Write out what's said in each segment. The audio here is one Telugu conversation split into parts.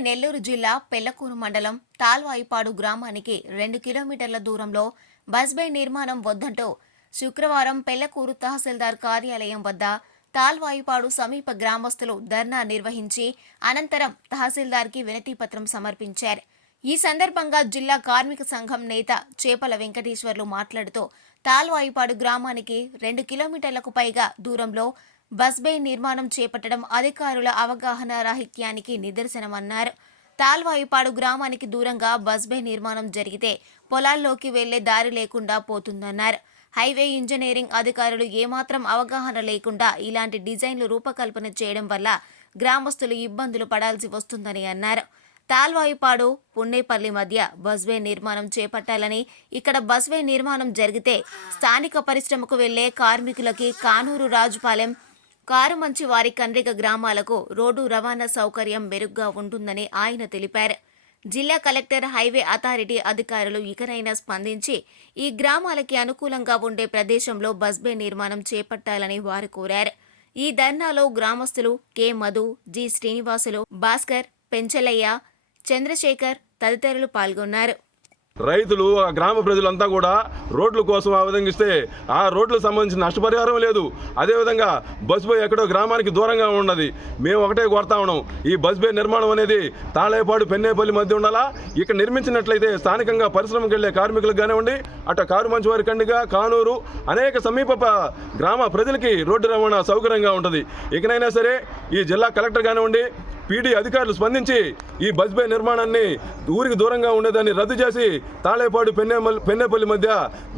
నెల్లూరు జిల్లా పెళ్ళకూరు మండలం తాల్వాయిపాడు గ్రామానికి రెండు కిలోమీటర్ల దూరంలో బస్బే నిర్మాణం వద్దంటూ శుక్రవారం పెళ్ళకూరు తహసీల్దార్ కార్యాలయం వద్ద తాల్వాయిపాడు సమీప గ్రామస్తులు ధర్నా నిర్వహించి అనంతరం తహసీల్దార్కి వినతిపత్రం సమర్పించారు. ఈ సందర్భంగా జిల్లా కార్మిక సంఘం నేత చేపల వెంకటేశ్వర్లు మాట్లాడుతూ తాల్వాయిపాడు గ్రామానికి రెండు కిలోమీటర్లకు పైగా దూరంలో బస్ బే నిర్మాణం చేపట్టడం అధికారుల అవగాహన రాహిత్యానికి నిదర్శనమన్నారు. తాల్వాయిపాడు గ్రామానికి దూరంగా బస్ బే నిర్మాణం జరిగితే పొలాల్లోకి వెళ్ళే దారి లేకుండా పోతుందన్నారు. హైవే ఇంజనీరింగ్ అధికారులు ఏమాత్రం అవగాహన లేకుండా ఇలాంటి డిజైన్లు రూపకల్పన చేయడం వల్ల గ్రామస్తులు ఇబ్బందులు పడాల్సి వస్తుందని అన్నారు. తాల్వాయిపాడు పుణేపల్లి మధ్య బస్వే నిర్మాణం చేపట్టాలని ఇక్కడ బస్వే నిర్మాణం జరిగితే స్థానిక పరిశ్రమకు వెళ్ళే కార్మికులకి కానూరు రాజుపాలెం కారు మంచి వారి కండ్రిక గ్రామాలకు రోడ్డు రవాణా సౌకర్యం మెరుగ్గా ఉంటుందని ఆయన తెలిపారు. జిల్లా కలెక్టర్ హైవే అథారిటీ అధికారులు ఇకనైనా స్పందించి ఈ గ్రామాలకి అనుకూలంగా ఉండే ప్రదేశంలో బస్బే నిర్మాణం చేపట్టాలని వారు కోరారు. ఈ ధర్నాలో గ్రామస్తులు కె. మధు జి. శ్రీనివాసులు భాస్కర్ పెంచలయ్య చంద్రశేఖర్ తదితరులు పాల్గొన్నారు. రైతులు ఆ గ్రామ ప్రజలంతా కూడా రోడ్ల కోసం ఆవేదంగిస్తే ఆ రోడ్లకు సంబంధించిన నష్టపరిహారం లేదు. అదేవిధంగా బస్ బే ఎక్కడో గ్రామానికి దూరంగా ఉన్నది. మేము ఒకటే కోరుతా ఉన్నాం. ఈ బస్ బే నిర్మాణం అనేది తాళేపాడు పెన్నేపల్లి మధ్య ఉండాలా? ఇక్కడ నిర్మించినట్లయితే స్థానికంగా పరిశ్రమకు వెళ్ళే కార్మికులకు కానివ్వండి అటు కారు మంచివారి కండిగా కానూరు అనేక సమీప గ్రామ ప్రజలకి రోడ్డు రవాణా సౌకర్యంగా ఉంటుంది. ఇకనైనా సరే ఈ జిల్లా కలెక్టర్ కానివ్వండి పీడీ అధికారులు స్పందించి ఈ బస్ బే నిర్మాణాన్ని ఊరికి దూరంగా ఉండేదాన్ని రద్దు చేసి తాళేపాడు పెన్నేమల్ పెన్నేపల్లి మధ్య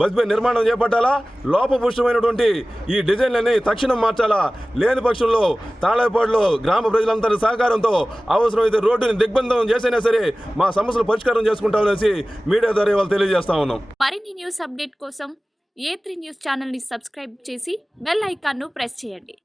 బస్ బే నిర్మాణం చేపట్టాలా? లోపపుష్టమైనటువంటి ఈ డిజైన్లని తక్షణం మార్చాలా? లేని పక్షంలో తాళేపాడులో గ్రామ ప్రజలందరి సహకారంతో అవసరమైతే రోడ్డుని దిగ్బంధం చేసైనా సరే మా సమస్యలు పరిష్కారం చేసుకుంటామనేసి మీడియా ద్వారా ఇవాళ తెలియజేస్తా ఉన్నాం. మరిన్ని న్యూస్ అప్డేట్ కోసం ఏ త్రీ న్యూస్ ఛానల్ని సబ్స్క్రైబ్ చేసి బెల్ ఐకాన్ను ప్రెస్ చేయండి.